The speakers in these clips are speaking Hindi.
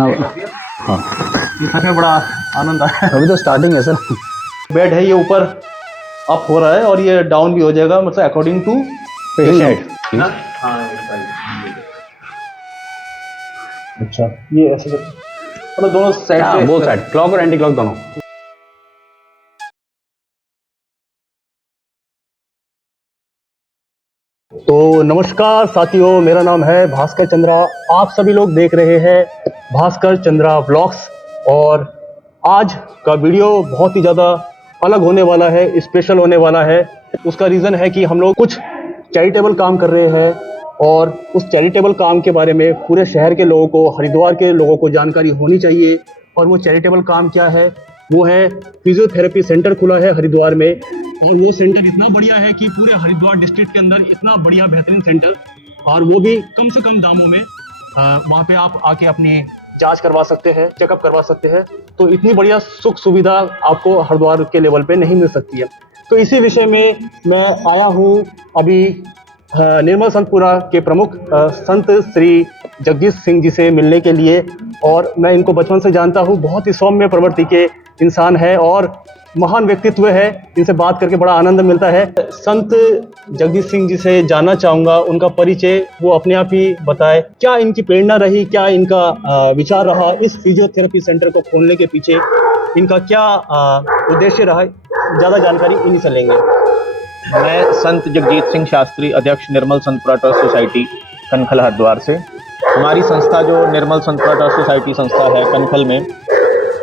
इतना। हाँ, ये बड़ा आनंद आया। अभी तो स्टार्टिंग है सर। बेड है ये ऊपर अप हो रहा है और ये डाउन भी हो जाएगा, मतलब अकॉर्डिंग टू पेशेंट ना। हाँ अच्छा, ये ऐसे मतलब दोनों साइड से, बोथ साइड, क्लॉक और एंटी क्लॉक दोनों। तो नमस्कार साथियों, मेरा नाम है भास्कर चंद्रा। आप सभी लोग देख रहे हैं भास्कर चंद्रा व्लॉग्स। और आज का वीडियो बहुत ही ज़्यादा अलग होने वाला है, स्पेशल होने वाला है। उसका रीज़न है कि हम लोग कुछ चैरिटेबल काम कर रहे हैं और उस चैरिटेबल काम के बारे में पूरे शहर के लोगों को, हरिद्वार के लोगों को जानकारी होनी चाहिए। और वो चैरिटेबल काम क्या है? वो है फिजियोथेरेपी सेंटर खुला है हरिद्वार में। और वो सेंटर इतना बढ़िया है कि पूरे हरिद्वार डिस्ट्रिक्ट के अंदर इतना बढ़िया बेहतरीन सेंटर, और वो भी कम से कम दामों में। वहाँ पे आप आके अपनी जांच करवा सकते हैं, चेकअप करवा सकते हैं। तो इतनी बढ़िया सुख सुविधा आपको हरिद्वार के लेवल पे नहीं मिल सकती है। तो इसी विषय में मैं आया हूँ अभी निर्मल संतपुरा के प्रमुख संत श्री जगदीश सिंह जी से मिलने के लिए। और मैं इनको बचपन से जानता हूँ, बहुत ही सौम्य प्रवृत्ति के इंसान है और महान व्यक्तित्व है। इनसे बात करके बड़ा आनंद मिलता है। संत जगदीश सिंह जी से जानना चाहूँगा उनका परिचय, वो अपने आप ही बताए। क्या इनकी प्रेरणा रही, क्या इनका विचार रहा इस फिजियोथेरेपी सेंटर को खोलने के पीछे, इनका क्या उद्देश्य रहा, ज़्यादा जानकारी इन्हीं से लेंगे। मैं संत जगजीत सिंह शास्त्री, अध्यक्ष निर्मल संतपुरा ट्रस्ट सोसाइटी कनखल हरिद्वार से। हमारी संस्था जो निर्मल संतपुरा ट्रस्ट सोसाइटी संस्था है कनखल में,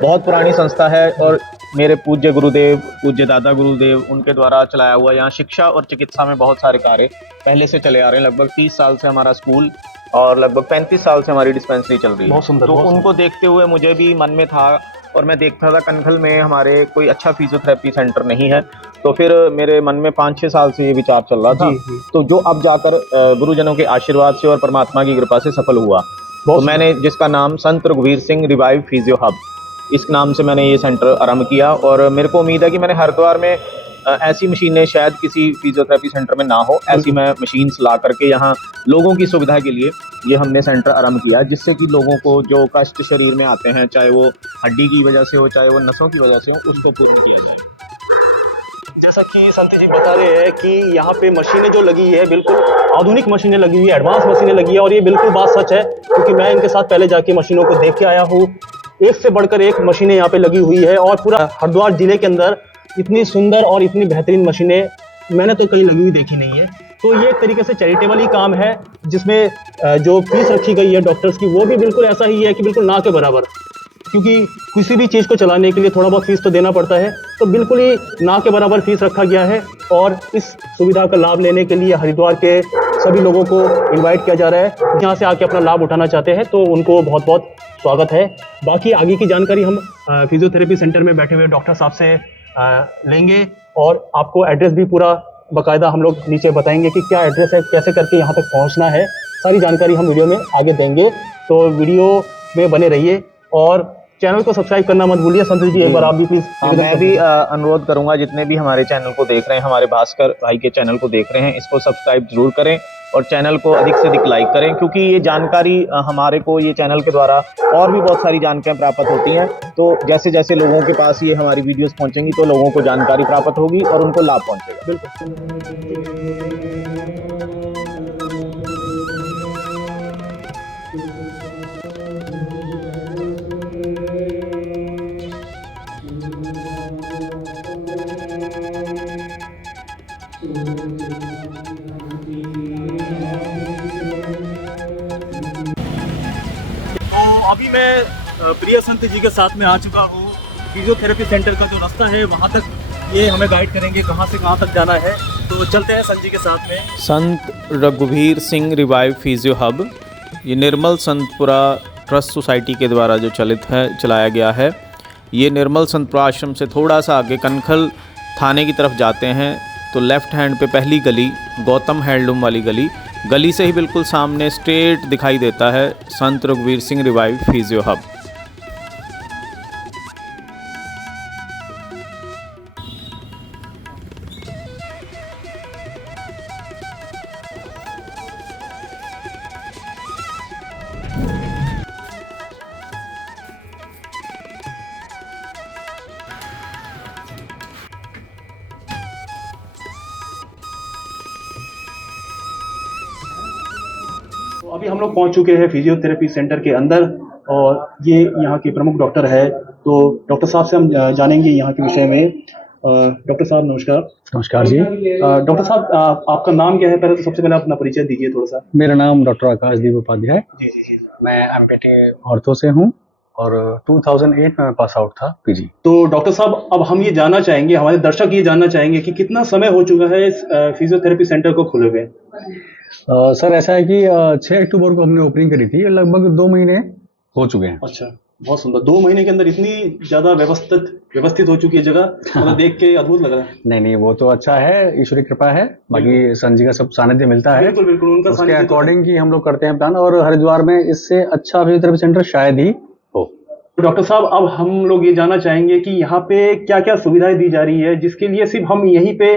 बहुत पुरानी संस्था है और मेरे पूज्य गुरुदेव, पूज्य दादा गुरुदेव, उनके द्वारा चलाया हुआ यहाँ शिक्षा और चिकित्सा में बहुत सारे कार्य पहले से चले आ रहे हैं। लगभग 30 साल से हमारा स्कूल और लगभग 35 साल से हमारी डिस्पेंसरी चल रही है। बहुत सुंदर। तो उनको देखते हुए मुझे भी मन में था और मैं देखता था कनखल में हमारे कोई अच्छा फिजियोथेरेपी सेंटर नहीं है। तो फिर मेरे मन में 5-6 साल से ये विचार चल रहा था। तो जो अब जाकर गुरुजनों के आशीर्वाद से और परमात्मा की कृपा से सफल हुआ। तो मैंने जिसका नाम संत रघुवीर सिंह रिवाइव फिजियो हब, इस नाम से मैंने ये सेंटर आरंभ किया। और मेरे को उम्मीद है कि मैंने हरिद्वार में ऐसी मशीनें शायद किसी फिजियोथेरेपी सेंटर में ना हो, ऐसी मैं मशीन्स ला करके यहाँ लोगों की सुविधा के लिए ये हमने सेंटर आरंभ किया, जिससे कि लोगों को जो कष्ट शरीर में आते हैं, चाहे वो हड्डी की वजह से हो, चाहे वो नसों की वजह से हो, उसको पूर्ण किया जाए। जैसा कि संत जी बता रहे हैं कि यहाँ पे मशीनें जो लगी है, बिल्कुल आधुनिक मशीनें लगी हुई है, एडवांस मशीनें लगी है। और ये बिल्कुल बात सच है, क्योंकि मैं इनके साथ पहले जाके मशीनों को देख के आया हूँ। एक से बढ़कर एक मशीनें यहाँ पे लगी हुई है और पूरा हरिद्वार जिले के अंदर इतनी सुंदर और इतनी बेहतरीन मशीनें मैंने तो कहीं लगी हुई देखी नहीं है। तो ये एक तरीके से चैरिटेबल ही काम है, जिसमें जो फीस रखी गई है डॉक्टर्स की, वो भी बिल्कुल ऐसा ही है कि बिल्कुल ना के बराबर। क्योंकि किसी भी चीज़ को चलाने के लिए थोड़ा बहुत फीस तो देना पड़ता है, तो बिल्कुल ही ना के बराबर फीस रखा गया है। और इस सुविधा का लाभ लेने के लिए हरिद्वार के सभी लोगों को इनवाइट किया जा रहा है। यहाँ से आके अपना लाभ उठाना चाहते हैं तो उनको बहुत बहुत स्वागत है। बाकी आगे की जानकारी हम फिजियोथेरेपी सेंटर में बैठे हुए डॉक्टर साहब से लेंगे और आपको एड्रेस भी पूरा बाकायदा हम लोग नीचे बताएंगे कि क्या एड्रेस है, कैसे करके यहाँ तक पहुँचना है। सारी जानकारी हम वीडियो में आगे देंगे, तो वीडियो में बने रहिए और चैनल को सब्सक्राइब करना मत भूलिए। संत जी एक बार आप भी प्लीज। मैं भी अनुरोध करूंगा, जितने भी हमारे चैनल को देख रहे हैं, हमारे भास्कर भाई के चैनल को देख रहे हैं, इसको सब्सक्राइब जरूर करें और चैनल को अधिक से अधिक लाइक करें, क्योंकि ये जानकारी हमारे को ये चैनल के द्वारा और भी बहुत सारी जानकारियां प्राप्त होती हैं। तो जैसे जैसे लोगों के पास ये हमारी वीडियोस पहुंचेंगी तो लोगों को जानकारी प्राप्त होगी और उनको लाभ पहुंचेगा। बिल्कुल। अभी मैं प्रिय संत जी के साथ में आ चुका हूँ। फिजियोथेरेपी सेंटर का जो रास्ता है वहाँ तक ये हमें गाइड करेंगे, कहाँ से कहाँ तक जाना है। तो चलते हैं संत जी के साथ में। संत रघुवीर सिंह रिवाइव फिजियो हब, ये निर्मल संतपुरा ट्रस्ट सोसाइटी के द्वारा जो चलाया गया है। ये निर्मल संतपुरा आश्रम से थोड़ा सा आगे कनखल थाने की तरफ जाते हैं तो लेफ़्ट हैंड पे पहली गली, गौतम हैंडलूम वाली गली से ही बिल्कुल सामने स्ट्रेट दिखाई देता है संत रघुवीर सिंह रिवाइव फिजियो हब। अभी हम लोग पहुंच चुके हैं फिजियोथेरेपी सेंटर के अंदर और ये यहाँ के प्रमुख डॉक्टर है। तो डॉक्टर साहब से हम जानेंगे यहाँ के विषय में। डॉक्टर साहब नमस्कार। नमस्कार जी। डॉक्टर साहब आपका नाम क्या है? पहले तो सबसे पहले अपना परिचय दीजिए थोड़ा सा। मेरा नाम डॉक्टर आकाशदीप उपाध्याय। जी जी जी। मैं एमपीटी ऑर्थो से हूँ और 2008 में मैं पास आउट था पीजी। तो डॉक्टर साहब अब हम ये जानना चाहेंगे, हमारे दर्शक ये जानना चाहेंगे कि कितना समय हो चुका है इस फिजियोथेरेपी सेंटर को खुले हुए? सर ऐसा है कि 6 अक्टूबर को हमने ओपनिंग करी थी, लगभग 2 महीने हो चुके हैं। अच्छा, बहुत सुंदर। 2 महीने के अंदर इतनी ज्यादा व्यवस्थित हो चुकी है जगह, मतलब देख के अद्भुत लग रहा है। नहीं वो तो अच्छा है, ईश्वरी कृपा है। बाकी संजय का सब सानिध्य मिलता है। बिल्कुल बिल्कुल, उनका उसके सानिध्य तो है। अकॉर्डिंग ही हम लोग करते हैं प्लान, और हरिद्वार में इससे अच्छा फिजियोथेरेपी सेंटर शायद ही हो। तो डॉक्टर साहब अब हम लोग ये जानना चाहेंगे कि यहाँ पे क्या क्या सुविधाएं दी जा रही है जिसके लिए सिर्फ हम यहीं पे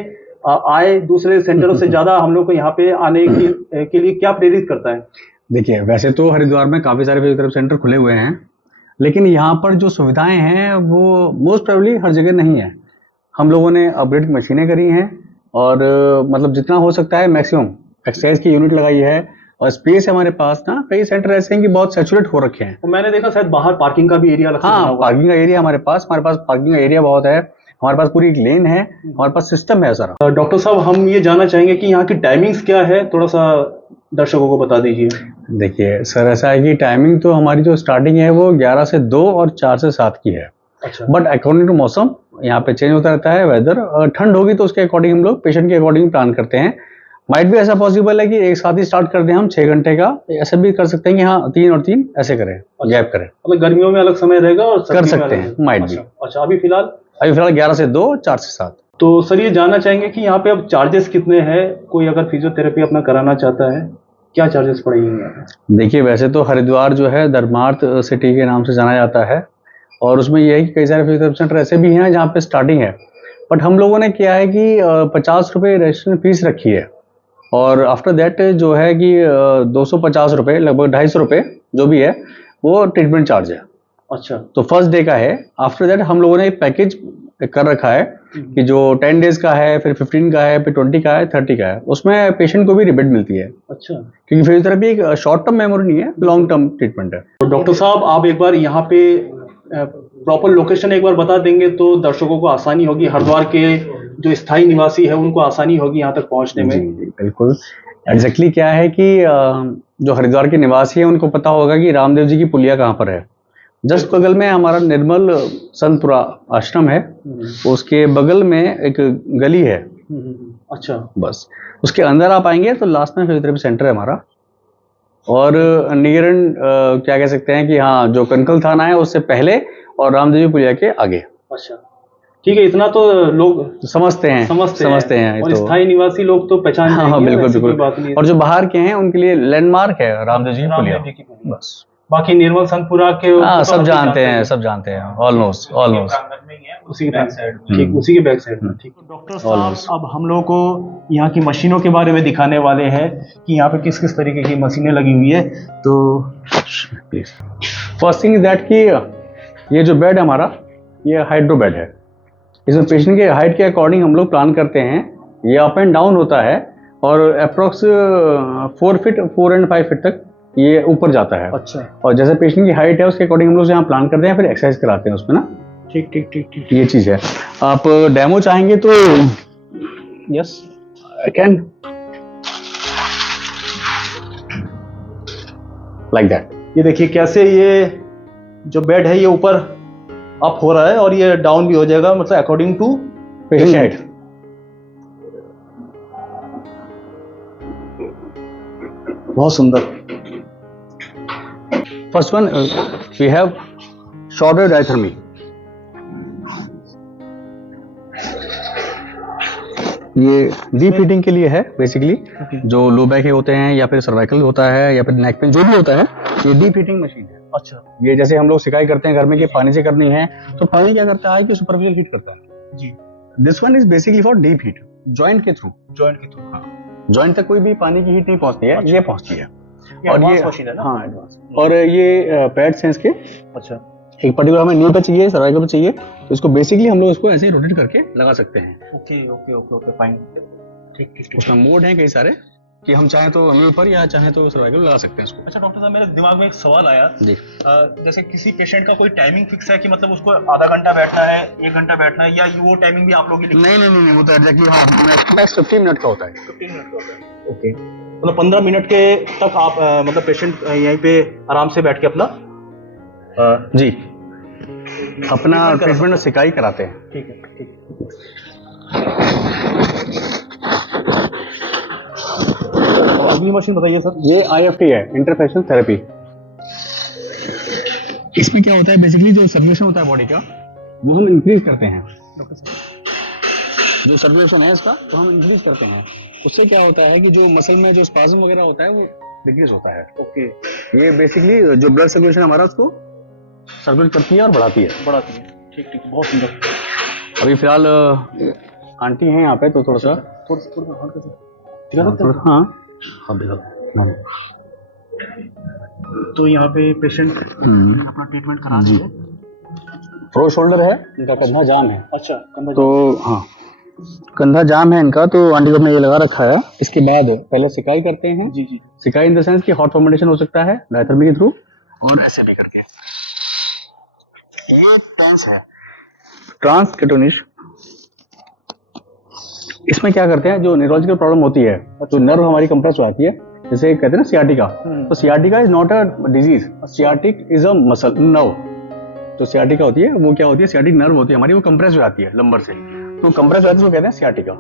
आए, दूसरे सेंटरों से ज्यादा हम लोग को यहाँ पे आने के लिए क्या प्रेरित करता है? देखिए, वैसे तो हरिद्वार में काफी सारे फिजियोथेरेपी सेंटर खुले हुए हैं, लेकिन यहाँ पर जो सुविधाएं हैं वो मोस्ट प्रोबेबली हर जगह नहीं है। हम लोगों ने अपग्रेड मशीनें करी हैं और मतलब जितना हो सकता है मैक्सिमम एक्सरसाइज की यूनिट लगाई है, और स्पेस है हमारे पास ना। कई सेंटर ऐसे हैं कि बहुत सैचुरेट हो रखे हैं। तो मैंने देखा शायद बाहर पार्किंग का भी एरिया अलग से बना हाँ, हुआ है। पार्किंग का एरिया हमारे पास पार्किंग का एरिया बहुत है। हमारे पास पूरी एक लेन है, हमारे पास सिस्टम है सारा। डॉक्टर साहब हम ये जानना चाहेंगे कि यहाँ की टाइमिंग्स क्या है, थोड़ा सा दर्शकों को बता दीजिए। देखिए सर, ऐसा है कि टाइमिंग तो हमारी जो स्टार्टिंग है वो 11 से 2 और 4 से 7 की है। अच्छा। बट अकॉर्डिंग टू मौसम यहाँ पे चेंज होता रहता है वेदर। ठंड होगी तो उसके अकॉर्डिंग हम लोग पेशेंट के अकॉर्डिंग प्लान करते हैं। माइट भी ऐसा पॉसिबल है कि एक साथ ही स्टार्ट कर दें हम 6 घंटे का, ऐसे भी कर सकते हैं कि हाँ 3 और 3 ऐसे करें, गैप करें। मतलब गर्मियों में अलग समय रहेगा और कर सर्दियों में सकते अलग। हैं, माइट भी। अच्छा, अभी फिलहाल 11 से 2, 4 से 7। तो सर ये जानना चाहेंगे कि यहाँ पे अब चार्जेस कितने हैं? कोई अगर फिजियोथेरेपी अपना कराना चाहता है, क्या चार्जेस पड़ेंगे यहाँ पे? देखिए, वैसे तो हरिद्वार जो है धर्मार्थ सिटी के नाम से जाना जाता है, और उसमें यह है कि कई सारे फिजियोथेरेपी सेंटर ऐसे भी हैं जहाँ पे स्टार्टिंग है। बट हम लोगों ने किया है कि 50 रुपये रजिस्ट्रेशन फीस रखी है, और आफ्टर दैट जो है कि 250 रुपये, लगभग 250 रुपये जो भी है वो ट्रीटमेंट चार्ज है। अच्छा। तो फर्स्ट डे का है। आफ्टर दैट हम लोगों ने एक पैकेज कर रखा है कि जो 10 डेज का है, फिर 15 का है, फिर 20 का है, 30 का है। उसमें पेशेंट को भी रिबेट मिलती है। अच्छा। क्योंकि फिजियोथेरेपी एक शॉर्ट टर्म मेमोरी नहीं है, लॉन्ग टर्म ट्रीटमेंट है। तो डॉक्टर साहब आप एक बार यहाँ पे प्रॉपर लोकेशन एक बार बता देंगे तो दर्शकों को आसानी होगी, हरिद्वार के जो स्थायी निवासी है उनको आसानी होगी यहाँ तक पहुँचने में। जी, बिल्कुल। एग्जैक्टली क्या है कि जो हरिद्वार के निवासी है उनको पता होगा कि रामदेव जी की पुलिया कहाँ पर है। जस्ट बगल में हमारा निर्मल संतपुरा आश्रम है, उसके बगल में एक गली है। अच्छा। बस उसके अंदर आप आएंगे तो लास्ट में फिजियोथेरेपी सेंटर है हमारा। और नियर एंड क्या कह सकते हैं कि हाँ, जो कनकल थाना है उससे पहले और रामदेव पुलिया के आगे। अच्छा, ठीक है। इतना तो लोग समझते हैं और तो स्थायी निवासी लोग तो पहचान हाँ जाएंगे, बिल्कुल ऐसी कोई बिल्कुल। बात नहीं है। और जो बाहर के हैं उनके लिए लैंडमार्क है रामदेव जी की पुलिया। बस बाकी निर्मल संतपुरा के हाँ, सब जानते हैं ऑलमोस्ट उसी के बैक साइड। ठीक, उसी के बैक साइड में। ठीक। डॉक्टर साहब अब हम लोगों को यहाँ की मशीनों के बारे में दिखाने वाले हैं कि यहाँ पे किस किस तरीके की मशीनें लगी हुई है। तो फर्स्ट थिंग इज दैट कि ये जो बेड हमारा, ये हाइड्रो बेड है। इसमें पेशेंट के हाइट के अकॉर्डिंग हम लोग प्लान करते हैं। ये अप एंड डाउन होता है और अप्रोक्स 4 फीट 4 एंड 5 फीट तक ये ऊपर जाता है। अच्छा। और जैसे पेशेंट की हाइट है उसके अकॉर्डिंग हम लोग यहाँ प्लान करते हैं, फिर एक्सरसाइज कराते हैं उसमें ना। ठीक ठीक ठीक ठीक। ये चीज है। आप डेमो चाहेंगे तो yes I can, like that. ये देखिए कैसे ये जो बेड है ये ऊपर अप हो रहा है और ये डाउन भी हो जाएगा, मतलब अकॉर्डिंग टू पेशेंट हाइट। बहुत सुंदर। First one we have shorter diathermy. ये डीप हीटिंग के लिए है बेसिकली। जो लो बैक होते हैं या फिर सर्वाइकल होता है या फिर नेक पेन जो भी होता है, ये डीप हीटिंग मशीन है। अच्छा। ये जैसे हम लोग सिकाई करते हैं घर में कि पानी से करनी है, तो पानी क्या करता है कि सुपरफिशियल हीट करता है जी। This one is basically for deep heat, joint के थ्रू। हाँ, जॉइंट तक कोई भी पानी की हीट नहीं पहुंचती है। अच्छा। ये पहुंचती है। और ये मशीन है ना? हाँ, एडवांस। और ये पैड्स हैं इसके। अच्छा। एक पर्टिकुलर हमें नी पे चाहिए, सर्वाइकल पे चाहिए, तो इसको बेसिकली हम लोग इसको ऐसे ही रोटेट करके लगा सकते हैं। Okay okay okay okay, fine. ठीक ठीक ठीक। उसमें मोड हैं कई सारे। कि हम चाहें तो हमें ऊपर या चाहें तो सर्वाइकल लगा सकते हैं इसको। अच्छा डॉक्टर साहब, मेरे दिमाग में एक सवाल आया जी। जैसे किसी पेशेंट का कोई टाइमिंग फिक्स है कि मतलब उसको आधा घंटा बैठना है, 1 घंटा बैठना है, या वो टाइमिंग भी आप लोग ही नहीं वो तो एग्जैक्टली हाँ मैक्स 15 मिनट का होता है। 15 मिनट का होता है। ओके, मतलब 15 मिनट के तक आप मतलब पेशेंट यहीं पे आराम से बैठ के अपना जी अपना ट्रीटमेंट सिकाई कराते हैं। ठीक है, ठीक है। अगली मशीन बताइए सर। ये IFT है, इंटरफेशियल थेरेपी। इसमें क्या होता है बेसिकली जो सर्कुलेशन होता है बॉडी का वो हम इंक्रीज करते हैं। जो सर्कुलेशन है इसका तो हम इंक्रीज करते हैं। उससे क्या होता है कि जो मसल में जो स्पाज्म वगैरह होता है वो डिक्रीज होता है। ओके, ये बेसिकली जो ब्लड सर्कुलेशन हमारा उसको सर्कुलेट करती है और बढ़ाती है। ठीक ठीक, बहुत सुंदर। अभी फिलहाल आंटी हैं यहाँ पे तो थोड़ा सा हाँ तो यहाँ पे पेशेंट अपना ट्रीटमेंट करा रहे हैं। प्रो शोल्डर है इनका, कंधा जाम है। अच्छा, तो हाँ कंधा जाम है इनका, तो आंटी को ने ये लगा रखा है। इसके बाद पहले सिकाई करते हैं। जी जी। सिकाई इन द सेंस कि हॉट फॉर्मेंटेशन हो सकता है डायथर्मी के थ्रू और ऐसे भी करके। ये टेंस है ट्रांसकेटोनिश। इसमें क्या करते हैं जो न्यूरोलॉजिकल प्रॉब्लम होती है तो नर्व हमारी कंप्रेस हो जाती है, जैसे कहते हैं ना सियाटिका। तो sciatica is not a disease, sciatic is a muscle nerve. जो सियाटिका होती है वो क्या होती है, सियाटिक नर्व होती है हमारी, वो कंप्रेस हो जाती है लंबर से, तो कंप्रेस हो जाती है उसको कहते हैं सियाटिका।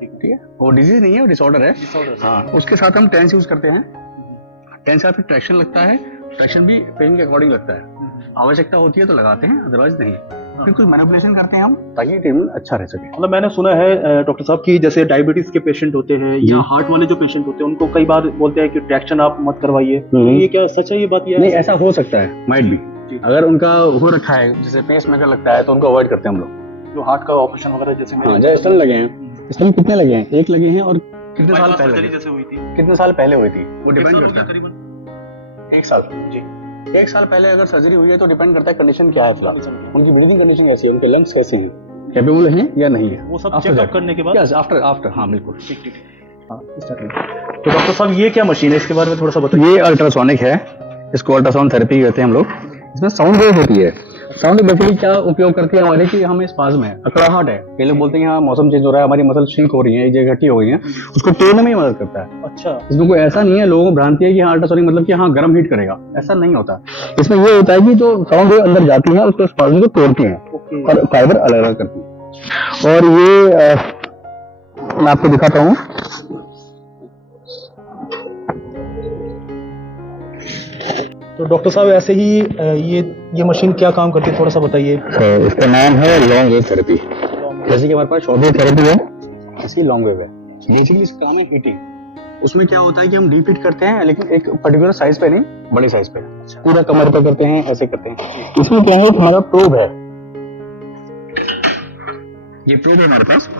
ठीक है, वो डिजीज नहीं है, वो डिसऑर्डर है। हाँ, उसके साथ हम टेंस यूज करते हैं। टेंस का फिर ट्रैक्शन लगता है, ट्रैक्शन भी पेन के अकॉर्डिंग लगता है। आवश्यकता होती है तो लगाते हैं, अदरवाइज नहीं। फिर कुछ मैनिपुलेशन करते हैं हम ताकि ट्रीटमेंट अच्छा रह सके। मतलब मैंने सुना है डॉक्टर साहब कि जैसे डायबिटीज के पेशेंट होते हैं या हार्ट वाले जो पेशेंट होते हैं उनको कई बार बोलते हैं कि ट्रैक्शन आप मत करवाइए, तो ये क्या सच है ये बात? नहीं, ऐसा हो सकता है, माइट भी। अगर उनका हो रखा है जैसे पेस मेकर लगता है तो उनको अवॉइड करते हैं हम लोग। जो हार्ट का ऑपरेशन वगैरह जैसे मेरे स्टंट लगे हैं, स्टंट कितने लगे हैं? एक लगे हैं और कितने साल पहले जैसे हुई थी, कितने साल पहले हुई थी वो डिपेंड करता है। करीबन 1 साल जी, 1 साल पहले अगर सर्जरी हुई है तो डिपेंड करता है कंडीशन क्या है फिलहाल, उनकी ब्रीदिंग कंडीशन कैसी है, उनके लंग्स कैसी हैं, कैपेबल हैं या नहीं है, वो सब चेकअप करने के बाद। यस, आफ्टर हाँ बिल्कुल। ठीक। हाँ, तो डॉक्टर साहब ये क्या मशीन है, इसके बारे में थोड़ा सा बताइए। ये अल्ट्रासोनिक है, इसको अल्ट्रासाउंड थेरेपी कहते हैं हम लोग। इसमें साउंड वेव होती है। साउंड बेसिकली क्या उपयोग करती है हमारे कि हमें स्पाज्म है, अकड़ाहट है, कई लोग बोलते हैं हाँ मौसम चेंज हो रहा है, हमारी मसल श्रिंक हो रही है, एक जगह इकट्ठी हो गई है, उसको तोड़ने में ही मदद करता है। अच्छा, इसमें कोई ऐसा नहीं है, लोगों को भ्रांति है कि हाँ अल्ट्रासोनिक मतलब कि हाँ गर्म हीट करेगा, ऐसा नहीं होता। इसमें ये होता है कि जो साउंड वेव अंदर जाती है उसको स्पाज्म को तोड़ती है और फाइबर अलग अलग करती है। और ये मैं आपको दिखाता हूँ। तो डॉक्टर साहब ऐसे ही ये मशीन क्या काम करती है, थोड़ा सा बताइए। इसका नाम है लॉन्ग वेव थेरेपी। जैसे कि हमारे पास शॉर्ट वेव थेरेपी है, ऐसी लॉन्ग वेव है। बेसिकली इसका काम है हीटिंग। उसमें क्या होता है कि हम डीप हीट करते हैं, लेकिन एक पर्टिकुलर साइज पे नहीं, बड़े साइज पे। पूरा कमर पे करते हैं, ऐसे करते हैं। इसमें क्या है, हमारा प्रोब है, ये प्रोब है हमारे पास,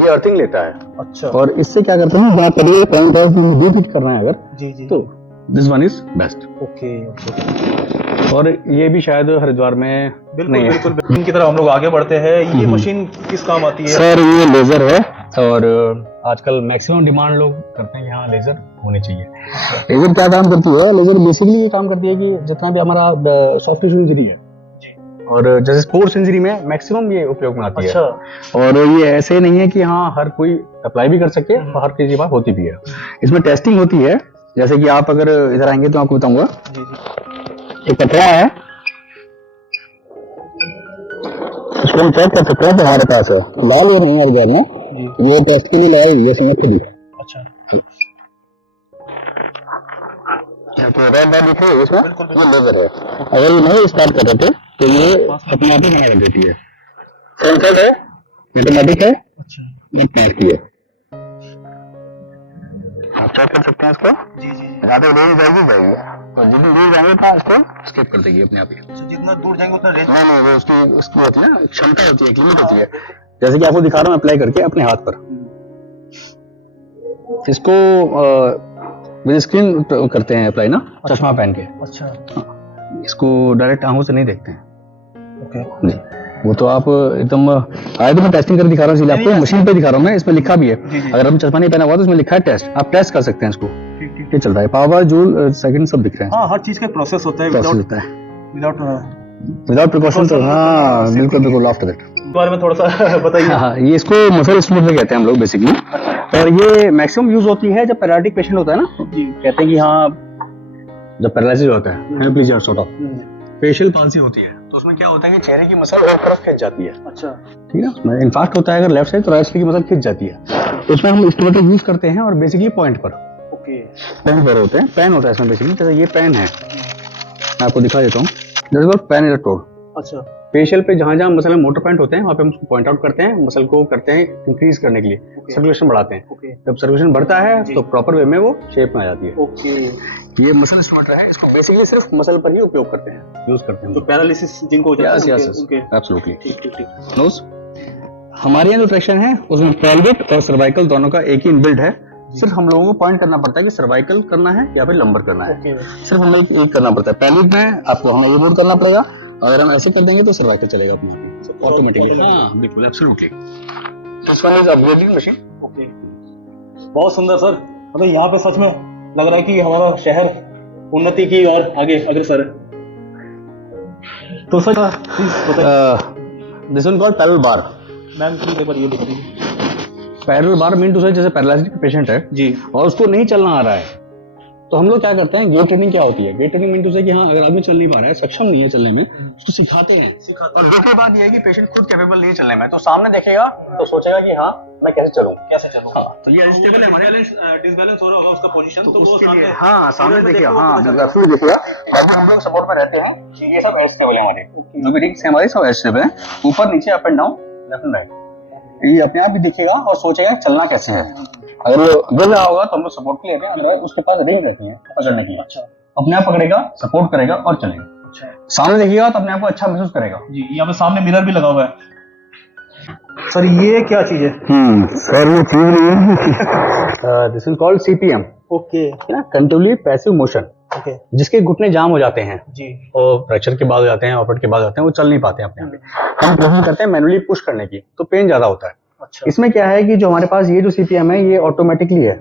ये अर्थिंग लेता है। अच्छा, और इससे क्या करते हैं, जहाँ पर पॉइंट है डीप हीट करना है अगर जी जी, तो this one is best. Okay. और ये भी शायद हरिद्वार में बिल्कुल इनकी तरह हम लोग आगे बढ़ते हैं। ये मशीन किस काम आती है? सर ये लेजर है, और आजकल मैक्सिमम डिमांड लोग करते हैं कि हाँ लेजर होनी चाहिए। लेजर क्या काम करती है? लेजर बेसिकली ये काम करती है कि जितना भी हमारा सॉफ्ट टिश्यू इंजरी है और जैसे स्पोर्ट्स इंजरी में मैक्सिमम ये उपयोग में आती है। और ये ऐसे नहीं है कि हाँ हर कोई अप्लाई भी कर सके, हर किसी के पास होती भी है। इसमें टेस्टिंग होती है, जैसे कि आप अगर इधर आएंगे तो आपको बताऊंगा। एक कपड़ा है, इसको हम चेक कर सकते हैं, तो हमारे पास है लाल और नहीं हरिद्वार में, ये टेस्ट के लिए लाए हुए समझ ली। अच्छा, तो रेड डॉट दिख रही है इसमें, ये लेजर है। अगर ये नहीं स्टार्ट कर रहे थे तो ये अपने आप ही बना कर देती है। सेंसर है, ऑटोमेटिक है, ये पैक है, आप चेक कर सकते हैं इसको। जी जी, ज्यादा दूर जाएगी तो जितनी दूर जाएंगे तो इसको स्किप कर देगी अपने आप ही। जितना दूर जाएंगे उतना रेंज। नहीं, वो उसकी होती है ना, क्षमता होती है, लिमिट होती है। जैसे कि आपको दिखा रहा हूँ अप्लाई करके अपने हाथ पर, इसको विद स्क्रीन करते हैं अप्लाई ना, चश्मा पहन के। अच्छा, इसको डायरेक्ट आंखों से नहीं देखते हैं। ओके। वो तो आप एकदम आए तो मैं टेस्टिंग करके दिखा रहा हूँ, इसलिए आपको मशीन पे दिखा रहा हूँ मैं, इसमें लिखा भी है। अगर हम चश्मा नहीं पहना हुआ तो इसमें लिखा है टेस्ट, आप टेस्ट कर सकते हैं इसको। ये चल रहा है, पावर जूल सेकंड सब दिख रहे हैं। हाँ, हर चीज का प्रोसेस होता है प्रोसेस होता है विदाउट विदाउट प्रिकॉशन। तो हाँ बिल्कुल बिल्कुल, आफ्टर दैट बारे में थोड़ा सा बताइए। हाँ, ये इसको मसल स्मूथर कहते हैं हम लोग बेसिकली। और ये मैक्सिमम यूज होती है जब पैरालिटिक पेशेंट होता है ना, कहते हैं कि हाँ जब पैरालिसिस होता है, please sort of facial palsy होती है, तो उसमें क्या होता है कि चेहरे की मसल हर तरफ खिंच जाती है। अच्छा, ठीक है, उसमें इनफैक्ट होता है अगर लेफ्ट साइड तो राइट साइड की मसल खिंच जाती है, तो उसमें हम इंस्ट्रूमेंट यूज करते हैं और बेसिकली पॉइंट पर, ओके, पेन पर होते हैं, पेन होता है इसमें बेसिकली। जैसे ये पेन है, मैं आपको दिखा देता हूँ, जैसे पेन इज अ टूल। अच्छा, फेशियल पे जहाँ जहाँ मसल में मोटर पॉइंट होते हैं वहाँ पे हम उसको पॉइंट आउट करते हैं, मसल को करते हैं इंक्रीज करने के लिए, सर्कुलेशन बढ़ाते हैं। ओके, जब सर्कुलेशन बढ़ता है तो प्रॉपर वे में वो शेप में आ जाती है। ओके। ये मसल स्टार्टर है, इसको बेसिकली सिर्फ मसल पर ही उपयोग करते हैं, यूज करते हैं। तो पैरालिसिस जिनको हो जाता है उनके एब्सोल्युटली ठीक ठीक ठीक। नोज हमारे यहाँ जो ट्रैक्शन है उसमें पेल्विक और सर्वाइकल दोनों का एक ही इनबिल्ट है। सिर्फ हम लोगों को पॉइंट करना पड़ता है कि सर्वाइकल करना है या फिर लंबर करना है। सिर्फ हमें एक करना पड़ता है। पेल्विक में आपको हमें ये रोड करना पड़ेगा, अगर हम ऐसे कर देंगे तो सर्वाइकल चलेगा अपने आप ऑटोमेटिकली। हाँ बिल्कुल, absolutely. This one is upgrading machine. Okay, बहुत सुंदर सर। हमें यहाँ पे सच में लग रहा है कि हमारा शहर उन्नति की और आगे अग्रसर है। तो सर प्लीज बताइए। This one called parallel bar. Ma'am please एक बार ये बताइए। पैरेलल बार मीन टू से जैसे पैरालिसिस का पेशेंट है जी और उसको नहीं चलना आ रहा है, तो हम लोग क्या करते हैं, गेट ट्रेनिंग क्या होती है, गेट ट्रेनिंग मीन टू से कि हाँ अगर आदमी चल नहीं पा रहा है, सक्षम नहीं है चलने में, उसको सिखाते हैं। और दूसरी बात ये है कि पेशेंट खुद कैपेबल नहीं है चलने में, तो सामने देखेगा तो सोचेगा कि हाँ मैं कैसे चलूं। हाँ, तो ये स्टेबल है, हमारे डिसबैलेंस हो रहा होगा उसका पोजीशन, तो वो सामने हाँ सामने देखिएगा, हाँ एब्सोल्युटली देखिएगा। बाकी हम लोग सपोर्ट में रहते हैं, ये सब एज स्टेबल है हमारे, जो भी रिग्स है हमारे सब एज स्टेबल है, ऊपर नीचे up and down left and right. ये अपने आप ही दिखेगा और सोचेगा चलना कैसे है। अगर वो गिर रहा होगा तो हम लोग सपोर्ट के लिए लेते हैं, अदरवाइज उसके पास रिंग रहती है पकड़ने की। अच्छा, अपने आप पकड़ेगा, सपोर्ट करेगा और चलेगा। अच्छा, सामने देखिएगा तो अपने आप को अच्छा महसूस करेगा। जी, यहाँ पे सामने मिरर भी लगा हुआ है। सर ये क्या चीज है? सर वो चीज नहीं है, this is called CPM. Okay, ना कंटिन्यूअसली पैसिव मोशन। ओके, जिसके घुटने जाम हो जाते हैं जी, और फ्रैक्चर के बाद हो जाते हैं, ऑपरेट के बाद हो जाते हैं, वो चल नहीं पाते हैं अपने आप। हम कोशिश करते हैं मैनुअली पुश करने की, तो पेन ज्यादा होता है। अच्छा, इसमें क्या है कि जो हमारे पास ये जो सीपीएम है ये ऑटोमेटिकली है,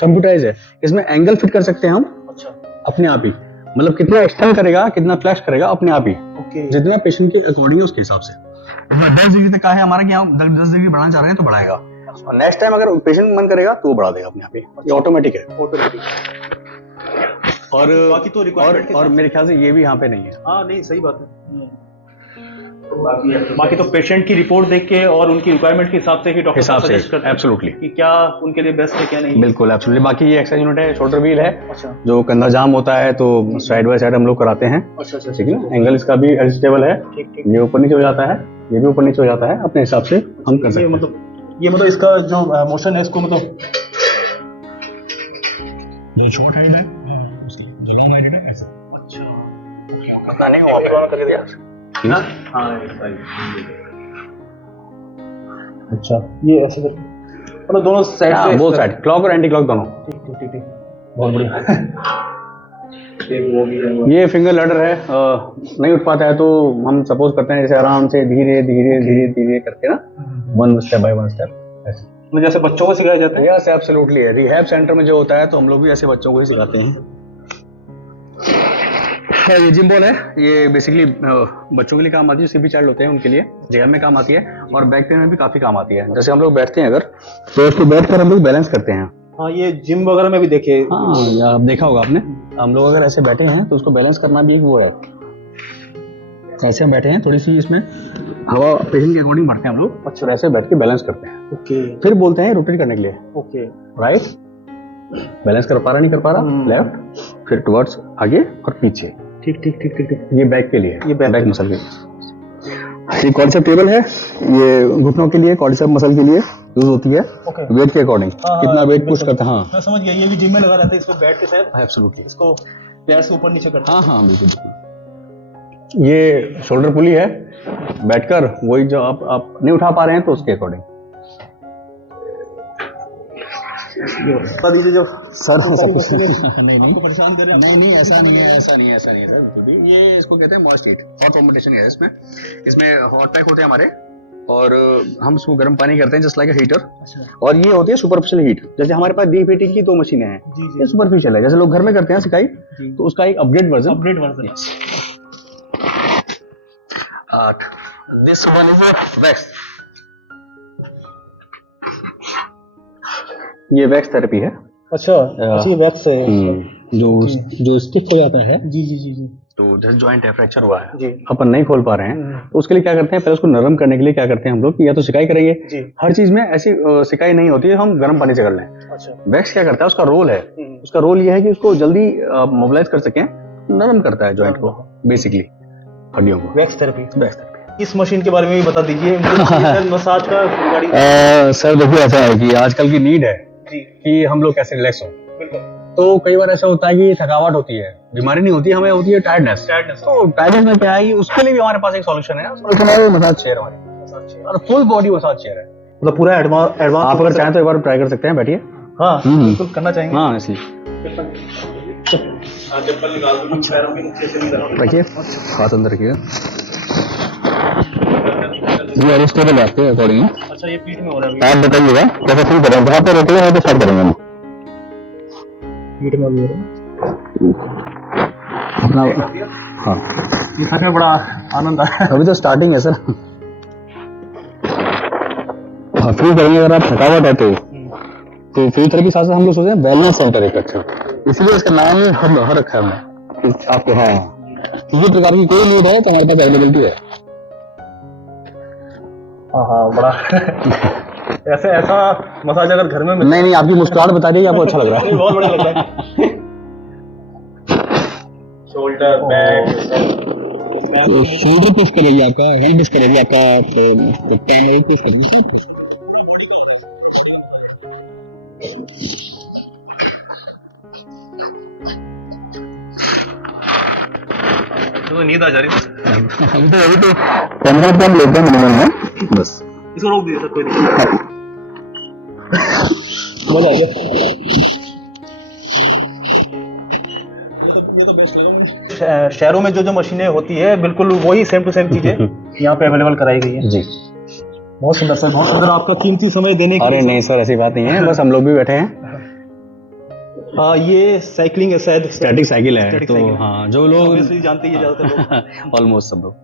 कंप्यूटराइज है। इसमें एंगल फिट कर सकते हैं हम। अच्छा, अपने आप ही, मतलब कितना एक्सटेंड करेगा कितना फ्लैश करेगा अपने आप ही। ओके, जितना पेशेंट के अकॉर्डिंग है उसके हिसाब से। 10 डिग्री तक का है हमारा कि हम 10 डिग्री बढ़ाना चाह रहे हैं तो बढ़ाएगा, और नेक्स्ट टाइम अगर पेशेंट मन करेगा तो वो बढ़ा देगा अपने आप ही। ये ऑटोमेटिक है, ऑटोमेटिक। और बाकी तो रिक्वायरमेंट और मेरे ख्याल से ये भी यहाँ पे नहीं है। हाँ नहीं, सही बात है। बाकी तो पेशेंट की रिपोर्ट देख के और उनकी रिक्वायरमेंट के हिसाब से ही डॉक्टर साहब सजेस्ट करते हैं एब्सोल्युटली कि क्या उनके लिए बेस्ट है क्या नहीं। बिल्कुल एब्सोल्युटली। बाकी ये एक्सरसाइज यूनिट है, शोल्डर व्हील है। अच्छा, जो कंधा जाम होता है तो साइड बाय साइड हम लोग कराते हैं। अच्छा अच्छा, ठीक है ना, एंगल इसका भी एडजस्टेबल है, ये ऊपर नीचे हो जाता है, ये भी ऊपर नीचे हो जाता है, अपने हिसाब से हम कर सकते हैं। मतलब इसका जो मोशन है इसको मतलब जो शॉर्ट हेड है उसकी, जो लॉन्ग हेड है ऐसा। अच्छा, पता नहीं वो ऑन करके दिया ना। हाँ अच्छा, ये ऐसे मतलब दोनों साइड से, बोथ साइड, क्लॉक और एंटी क्लॉक दोनों। ठीक ठीक, बहुत बढ़िया। ये फिंगर लैडर है, नहीं उठ पाता है तो हम सपोज करते हैं जैसे आराम से धीरे धीरे धीरे धीरे करके ना, one step by one step ऐसे, जैसे बच्चों को सिखाया जाता है। यस एब्सोल्युटली है। रिहैब सेंटर में जो होता है तो हम लोग भी ऐसे बच्चों को ही सिखाते हैं। ये जिम बॉल है, ये बेसिकली बच्चों के लिए काम आती है, सीबी चाइल्ड होते हैं उनके लिए, जेएम में काम आती है और बैक पेन में भी काफी काम आती है। जैसे हम लोग बैठते हैं अगर तो उसको बैठ कर हम लोग बैलेंस करते हैं। हाँ, ये जिम वगैरह में भी देखे। हाँ, आप देखा होगा आपने, हम लोग अगर ऐसे बैठे हैं तो उसको बैलेंस करना भी एक वो है। ऐसे हम बैठे हैं, थोड़ी सी इसमें हवा पेशेंट के अकॉर्डिंग बढ़ते हैं हम लोग। अच्छा, ऐसे बैठ के बैलेंस करते हैं। ओके, फिर बोलते हैं रोटेट करने के लिए। ओके, राइट, बैलेंस कर पा रहा नहीं कर पा रहा, लेफ्ट, फिर टुवर्ड्स आगे और पीछे। ठीक ठीक ठीक ठीक। ये बैक के लिए, ये बैक मसल के लिए। ये क्वाड्रिसेप टेबल है, ये घुटनों के लिए, क्वाड्रिसेप मसल के लिए यूज होती है। वेट के अकॉर्डिंग कितना वेट पुश करता है। हाँ, मैं समझ गया, ये भी जिम में लगा रहता है, इस पे बैठ के शायद एब्सोल्युटली इसको पैर से ऊपर नीचे करता है। हाँ बिल्कुल बिल्कुल। ये शोल्डर पुली है, बैठकर वही जो आप नहीं उठा पा रहे हैं तो उसके अकॉर्डिंग। बता दीजिए जो सर सब कुछ नहीं परेशान कर रहे हैं। नहीं ऐसा नहीं है सर बिल्कुल भी। ये इसको कहते हैं मॉइस्ट हीट, हॉट फॉर्मेंटेशन है इसमें हॉट पैक होते हैं हमारे, और हम उसको गर्म पानी करते हैं जस्ट लाइक अ हीटर। और ये होती है सुपरफिशियल हीट। जैसे हमारे पास डीप हीटिंग की 2 मशीनें हैं, ये सुपरफिशियल है, जैसे लोग घर में करते हैं सिकाई, तो उसका एक upgrade version. This one is wax. ये वैक्स थेरेपी है। अच्छा ये वैक्स है जो स्टिफ हो जाता है। जी तो जैसे जॉइंट है, फ्रैक्चर हुआ है, अपन नहीं खोल पा रहे हैं, तो उसके लिए क्या करते हैं, पहले उसको नरम करने के लिए क्या करते हैं हम लोग, या तो सिकाई करेंगे। हर चीज में ऐसी सिकाई नहीं होती है, हम गर्म पानी से कर लें। अच्छा। वैक्स क्या करता है, उसका रोल है, उसका रोल ये है कि उसको जल्दी मोबिलाइज कर सकें, नरम करता है जॉइंट को, बेसिकली हड्डियों को। Wax therapy. इस मशीन के बारे में भी बता दीजिए, मसाज का। सर देखिए, ऐसा है कि आजकल की नीड है कि हम लोग कैसे रिलैक्स हो। तो कई बार ऐसा होता है कि थकावट होती है, बीमारी नहीं होती, हमें होती है टायर्डनेस। तो टायर्डनेस में क्या है कि उसके लिए भी हमारे पास एक सॉल्यूशन है, सॉल्यूशन है मसाज चेयर हमारी, और फुल बॉडी मसाज चेयर है, मतलब पूरा एडवांस। आप अगर चाहें तो एक बार ट्राई कर सकते हैं, बैठिए। हाँ बिल्कुल करना चाहेंगे। हाँ इसलिए चप्पल निकाल दो, पैरों के नीचे से नहीं रखो। रखिए, हाथ अंदर रखिए, ये एडजस्टेबल है आपके अकॉर्डिंग। अच्छा ये पीठ में हो रहा है, आप बताइएगा कैसे फील करें, जहाँ पे रोके हैं तो स्टार्ट करेंगे हम। पीठ में भी हो रहा है अपना। हाँ ये सच में बड़ा आनंद आया। अभी तो स्टार्टिंग है सर। हाँ फील करेंगे अगर आप थकावट है तो फिजियोथेरेपी के साथ साथ हम लोग सोचते हैं वेलनेस सेंटर एक अच्छा, इसलिए इसका नाम ही हर रखा है हमने आपको। हाँ किसी प्रकार की कोई नीड है तो हमारे पास अवेलेबिलिटी है। हाँ बड़ा ऐसा मसाज अगर घर में नहीं आपकी मुस्कुराहट बता रही है आपको अच्छा लग रहा है। बहुत बढ़िया लग रहा है। शोल्डर बैक शोल्डर पुश करेगी आपका, हेड पुश करेगी आपका, पैन पुश करेगी। तो नींद आ जा रही है। अभी तो 15 मिनट लेते हैं मिनिमम है, बस इसको रोक दीजिए सर, कोई नहीं। मजा आ गया। शहरों में जो मशीनें होती है बिल्कुल वही सेम टू सेम चीजें यहाँ पे अवेलेबल कराई गई है। जी बहुत सुंदर सर, बहुत सुंदर। आपका कीमती समय देने के लिए। अरे नहीं सर ऐसी बात नहीं है, बस हम लोग भी बैठे हैं। ये साइकिलिंग है शायद, स्टैटिक साइकिल है। स्टैटिक तो साइकिल। हाँ जो लोग जानते ही ज्यादातर लोग ऑलमोस्ट सब लोग।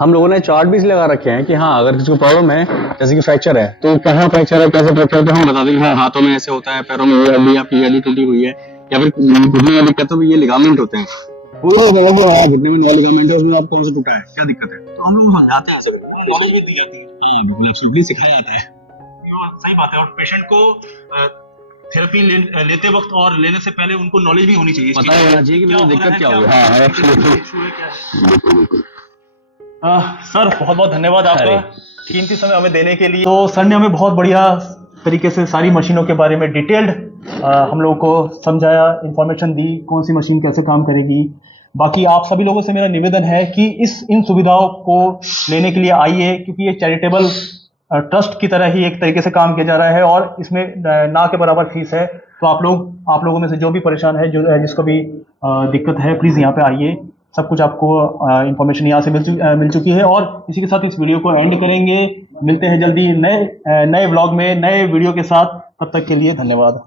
हम लोगों ने चार्ट भी लगा रखे हैं कि हाँ अगर किसी को प्रॉब्लम है, जैसे कि फ्रैक्चर है, तो कहाँ फ्रैक्चर है, कैसे फ्रैक्चर है, तो हम बता देंगे हाँ हाथों में ऐसे होता है, पैरों में ये हड्डी आपकी हड्डी टूटी हुई है, या फिर घुटने में दिक्कत है, ये लिगामेंट होते हैं, घुटने में नॉन लिगामेंट है, उसमें आप कौन सा टूटा है, क्या दिक्कत है, तो हम लोग समझाते हैं, नॉलेज भी दी जाती है। हाँ बिल्कुल एब्सोल्युटली सिखाया जाता है। सही बात है। और पेशेंट को थेरेपी लेते वक्त और लेने से पहले उनको नॉलेज भी होनी चाहिए, पता होना चाहिए कि मुझे दिक्कत क्या होगी। हाँ एब्सोल्युटली। सर बहुत बहुत धन्यवाद आपका कीमती समय हमें देने के लिए। तो सर ने हमें बहुत बढ़िया तरीके से सारी मशीनों के बारे में डिटेल्ड हम लोगों को समझाया, इंफॉर्मेशन दी, कौन सी मशीन कैसे काम करेगी। बाकी आप सभी लोगों से मेरा निवेदन है कि इन सुविधाओं को लेने के लिए आइए, क्योंकि ये चैरिटेबल ट्रस्ट की तरह ही एक तरीके से काम किया जा रहा है और इसमें ना के बराबर फीस है। तो आप लोगों में से जो भी परेशान है, जिसको भी दिक्कत है, प्लीज़ यहाँ पे आइए। सब कुछ आपको इन्फॉर्मेशन यहाँ से मिल चुकी है। और इसी के साथ इस वीडियो को एंड करेंगे। मिलते हैं जल्दी नए व्लॉग में, नए वीडियो के साथ। तब तक के लिए धन्यवाद।